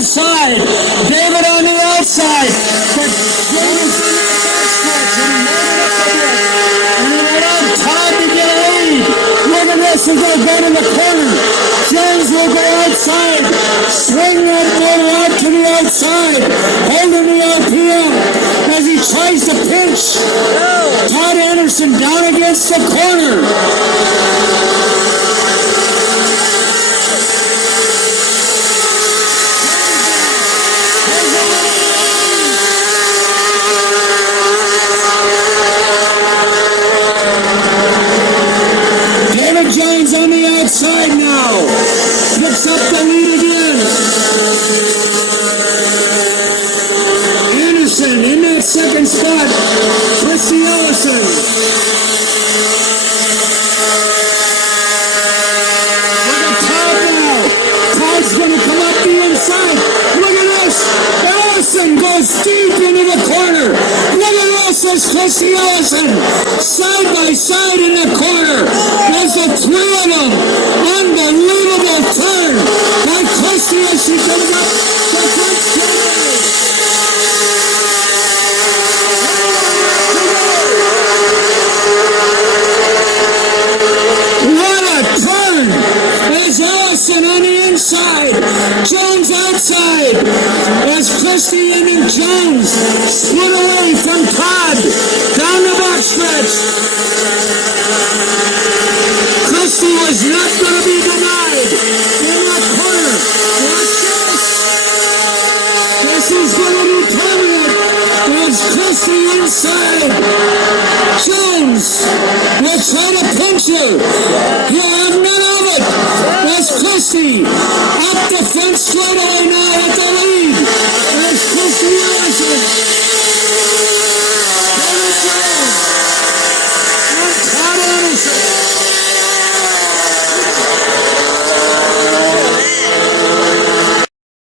inside. David on the outside. But James in the backstretch and loaded up the bit. And he went on Todd to get a lead. Look at this as they go to the corner. Jones will go outside. Swing that ball out to the outside. Holding the RPM as he tries to pinch. Todd Anderson down against the corner. David Jones on the outside now. Picks up the lead again. Anderson in that second spot. Christy Ellison. Look at Todd now. Todd's going to come up the inside. Look at this. Ellison goes deep into the corner. Look at this as Christy Ellison. Side by side in the corner. There's the three of them. Unbelievable turn by Christy as she comes up the front straight. What a turn! There's Ellison on the inside. Jones outside. As Christy and then Jones split away from Todd. Down the backstretch. Christy was not going to be denied. In the corner. Watch this. This is going to be permanent. There's Christy inside. Jones will try to pinch her. He'll have none of it. There's Christy up the front straightaway now.